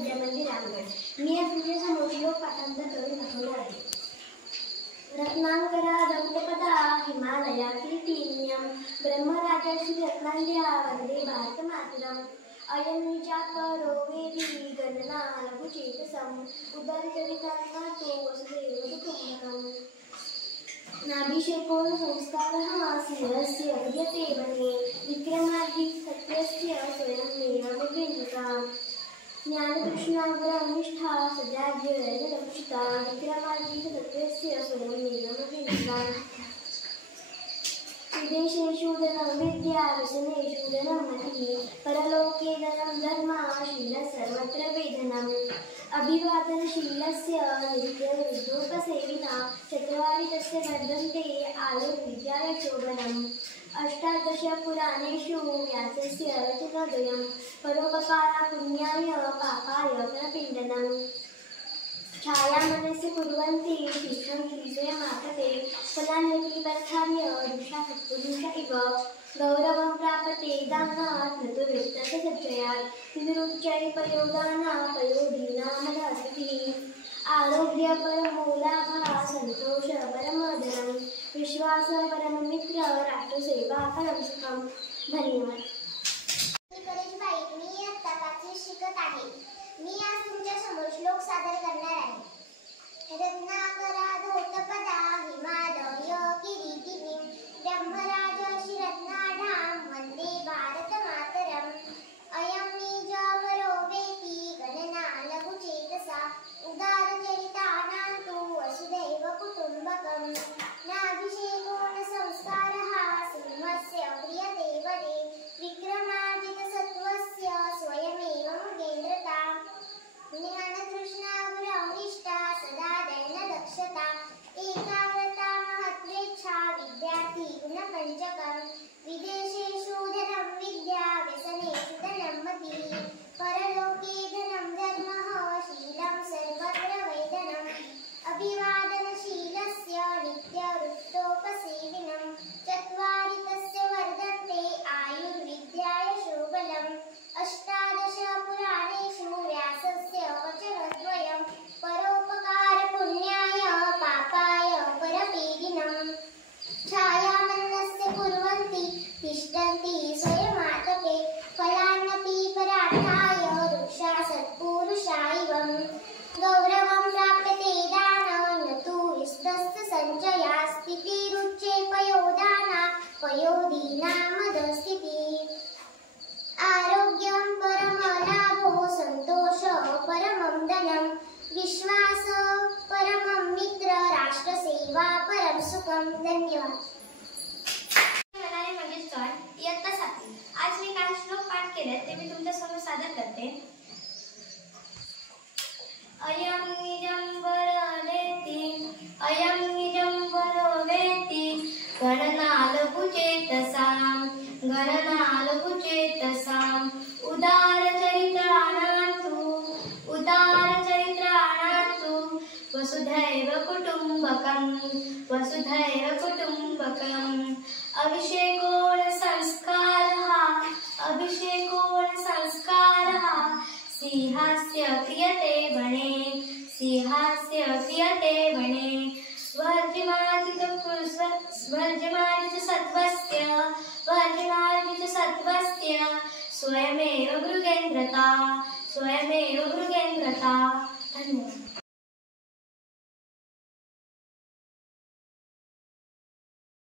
विद्यामंदिर रामगड। मी आज तुमच्या समोर श्लोक पाठांतर करून दाखवणार आहे। रत्नांकरा दंतपदा हिमालया कीर्तिन्यं ब्रह्मराजर्षि रत्नांद्या वंदे भारतमातरम्। अयं निजापरो वेदी गणना लघुचेतसम् उदरचरितात्मातो वसुदेव कुटुम्बकम्। नाभिषेको संस्कारः शिरस्य क्रियते वने विक्रमार्जित सत्यस्य स्वयमेव विवेकः। ज्ञानतृष्णाग्रनिष्ठा सदाज्ञरक्षिता विक्रमार्जित सत्यस्य स्वयमेव विवेकः। विदेशेषु धनं विद्या व्यसनेषु धनं मतिः परलोके धनं धर्मः सर्वत्र वेदनम्। अभिवादनशीलस्य नित्यवृद्धोपसेविना चत्वारि तस्य वर्धन्ते आयुर्विद्या यशोबलम्। अष्टादश पुराणेषु व्यासस्य रचनोदयं परोपकारा पुण्याय पापाय परपिण्डनम्। छायामनस्य कुर्वन्ति शिष्टं श्रीजयमापते फलान्यपि प्रथार्य रुषा सत्पुरुष इव। गौरवं प्रापते दानात् न तु वित्तस्य सज्जयात् विरुच्यते पयोदानात् पयोधीनामदस्तिः। आरोग्य परमो लाभः संतोष परमधनं विश्वास परममित्र राष्ट्रसेवा परम सुखम्। धन्यवाद। मी इयत्ता 5वी शिकत आहे। मी आज तुमच्या समोर श्लोक सादर करणार आहे। रत्नाकरा धौतपदा हिमालय किरीटिनीं ब्रह्मराजर्षि रत्नाढां वन्दे भारतमातरम्। अयं निजापरो वेति गणना लघुचेतसा उदारचरितानां तु वसुधैव कुटुम्बकम्। नाभिषेको न संस्कारः सिंहस्य क्रियते वने विक्रमार्जितसत्त्वस्य स्वयमेव मुगेन्द्रता। ज्ञानतृष्णाग्रनिष्ठा सदा दैनदक्षता एकाग्रता महत्वेच्छा विद्यार्थी गुणपञ्चकम्। विदेशेषु धनं विद्या व्यसनेषु धनं मतिः परलोके धनं धर्मः शीलं सर्वत्र वैदनम्। अभिवादनशीलस्य नित्यवृत्तोपसेविनं चत्वारि तस्य वर्धन्ते आयुर्विद्या यशोबलम्। अष्टादश पुराणेषु व्यासस्य वचनद्वयं परोपकार पुण्याय पापाय परपीडिनम्। छायामन्नस्य कुर्वन्ति तिष्ठन्ति स्वयमातपे फलान्यपि परार्थाय रुक्षा सत्पुरुषा इवम्। गौरवं प्राप्यते दानं न तु विस्तस्य सञ्चयात् स्थितिरुच्ये पयोदानात् पयोधीनामदस्तिः। आरोग्यं परमलाभो संतोषः परमं धनं विश्वास परमं मित्र राष्ट्रसेवा परम सुखम। धन्यवाद। इयत्ता 7वी। आज मी काही श्लोक पाठ केले ते मी तुमच्या समोर सादर करते। अयं निजं वरो वेति गणना लघुचेतसाम् उदारचरित्राणां तु वसुधैव कुटुम्बकम्। अभिषेको न संस्कारः सिंहस्य क्रियते वने वर्जमार्जित सत्त्वस्य स्वयमेव